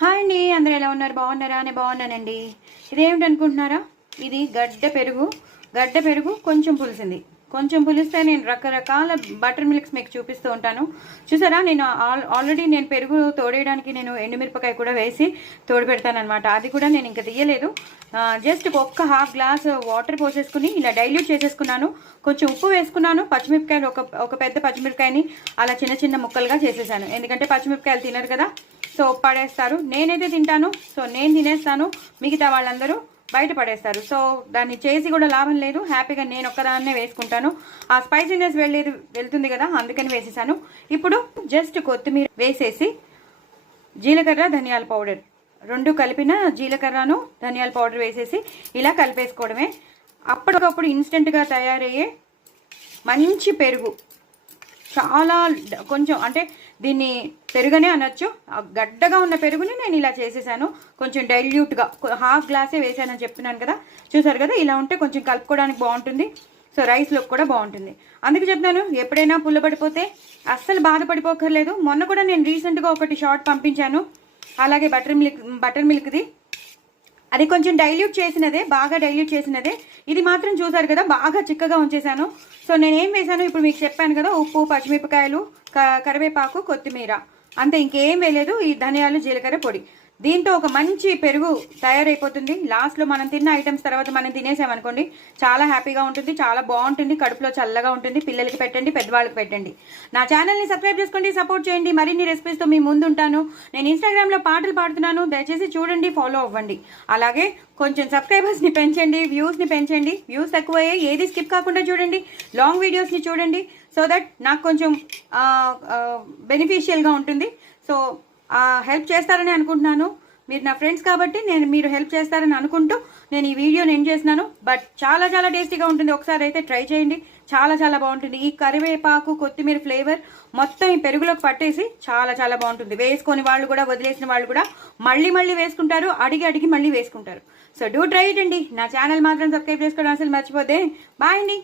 Hi అండి, అందరూ ఎలా ఉన్నారు? బాగున్నారా? నేను బాగున్నానండి. ఇదేమిటి అనుకుంటున్నారా? ఇది గడ్డ పెరుగు కొంచెం పులిసింది. కొంచెం పులిస్తే నేను రకరకాల బటర్ మిల్క్స్ మీకు చూపిస్తూ ఉంటాను. చూసారా, నేను ఆల్రెడీ నేను పెరుగు తోడేయడానికి నేను ఎండుమిరపకాయ కూడా వేసి తోడు పెడతానమాట. అది కూడా నేను ఇంకా తీయలేదు. జస్ట్ ఒక్క హాఫ్ గ్లాస్ వాటర్ పోసేసుకుని ఇలా డైల్యూట్ చేసేసుకున్నాను. కొంచెం ఉప్పు వేసుకున్నాను. పచ్చిమిరపకాయలు ఒక పెద్ద పచ్చిమిరపకాయని అలా చిన్న చిన్న ముక్కలుగా చేసేసాను. ఎందుకంటే పచ్చిమిరపకాయలు తినరు కదా, సో పడేస్తారు. నేనైతే తింటాను, సో నేను తినేస్తాను. మిగతా వాళ్ళందరూ బయట పడేస్తారు. సో దాన్ని చేసి కూడా లాభం లేదు. హ్యాపీగా నేను ఒక్కదాన్నే వేసుకుంటాను. ఆ స్పైసీనెస్ వెళ్తుంది కదా, అందుకని వేసేసాను. ఇప్పుడు జస్ట్ కొత్తిమీర వేసేసి జీలకర్ర ధనియాల పౌడర్ రెండు కలిపిన జీలకర్రను ధనియాల పౌడర్ వేసేసి ఇలా కలిపేసుకోవడమే. అప్పటికప్పుడు ఇన్స్టెంట్గా తయారయ్యే మంచి పెరుగు. చాలా కొంచెం అంటే దీన్ని పెరుగనే అనొచ్చు. గడ్డగా ఉన్న పెరుగుని నేను ఇలా చేసేసాను. కొంచెం డైల్యూట్గా హాఫ్ గ్లాసే వేసానని చెప్తున్నాను కదా. చూసారు కదా, ఇలా ఉంటే కొంచెం కలుపుకోవడానికి బాగుంటుంది. సో రైస్లోకి కూడా బాగుంటుంది. అందుకే చెప్తాను, ఎప్పుడైనా పుల్లబడిపోతే అస్సలు బాధపడిపోకర్లేదు. మొన్న కూడా నేను రీసెంట్గా ఒకటి షార్ట్ పంపించాను, అలాగే బటర్ మిల్క్ది. అది కొంచెం డైల్యూట్ చేసినదే, బాగా డైల్యూట్ చేసినదే. ఇది మాత్రం చూసారు కదా, బాగా చిక్కగా ఉంచేసాను. సో నేనేం వేసాను ఇప్పుడు మీకు చెప్పాను కదా, ఉప్పు, పచ్చిమిరపకాయలు, కరివేపాకు, కొత్తిమీర, అంతే, ఇంకేం వేయలేదు. ఈ ధనియాలు, జీలకర్ర పొడి. దీంతో ఒక మంచి పెరుగు తయారైపోతుంది. లాస్ట్లో మనం తిన్న ఐటమ్స్ తర్వాత మనం తినేసామనుకోండి, చాలా హ్యాపీగా ఉంటుంది, చాలా బాగుంటుంది, కడుపులో చల్లగా ఉంటుంది. పిల్లలకి పెట్టండి, పెద్దవాళ్ళకి పెట్టండి. నా ఛానల్ని సబ్స్క్రైబ్ చేసుకోండి, సపోర్ట్ చేయండి. మరిన్ని రెసిపీస్తో మీ ముందు ఉంటాను. నేను ఇన్స్టాగ్రామ్లో పాటలు పాడుతున్నాను, దయచేసి చూడండి, ఫాలో అవ్వండి. అలాగే కొంచెం సబ్స్క్రైబర్స్ని పెంచండి, వ్యూస్ని పెంచండి. వ్యూస్ తక్కువయ్యే, ఏది స్కిప్ కాకుండా చూడండి, లాంగ్ వీడియోస్ని చూడండి. సో దట్ నాకు కొంచెం బెనిఫిషియల్గా ఉంటుంది. సో హెల్ప్ చేస్తారని అనుకుంటున్నాను. మీరు నా ఫ్రెండ్స్ కాబట్టి మీరు హెల్ప్ చేస్తారని అనుకుంటూ నేను ఈ వీడియోని ఎండ్ చేస్తున్నాను. బట్ చాలా చాలా టేస్టీగా ఉంటుంది. ఒకసారి అయితే ట్రై చేయండి, చాలా చాలా బాగుంటుంది. ఈ కరివేపాకు, కొత్తిమీర ఫ్లేవర్ మొత్తం ఈ పెరుగులోకి పట్టేసి చాలా చాలా బాగుంటుంది. వేసుకొని వాళ్ళు కూడా, వదిలేసిన వాళ్ళు కూడా మళ్ళీ వేసుకుంటారు, అడిగి మళ్ళీ వేసుకుంటారు. సో డూ ట్రై ఇట్ అండి. నా ఛానల్ మాత్రం సబ్స్క్రైబ్ చేసుకోవడం అసలు మర్చిపోతే. బాయ్ అండి.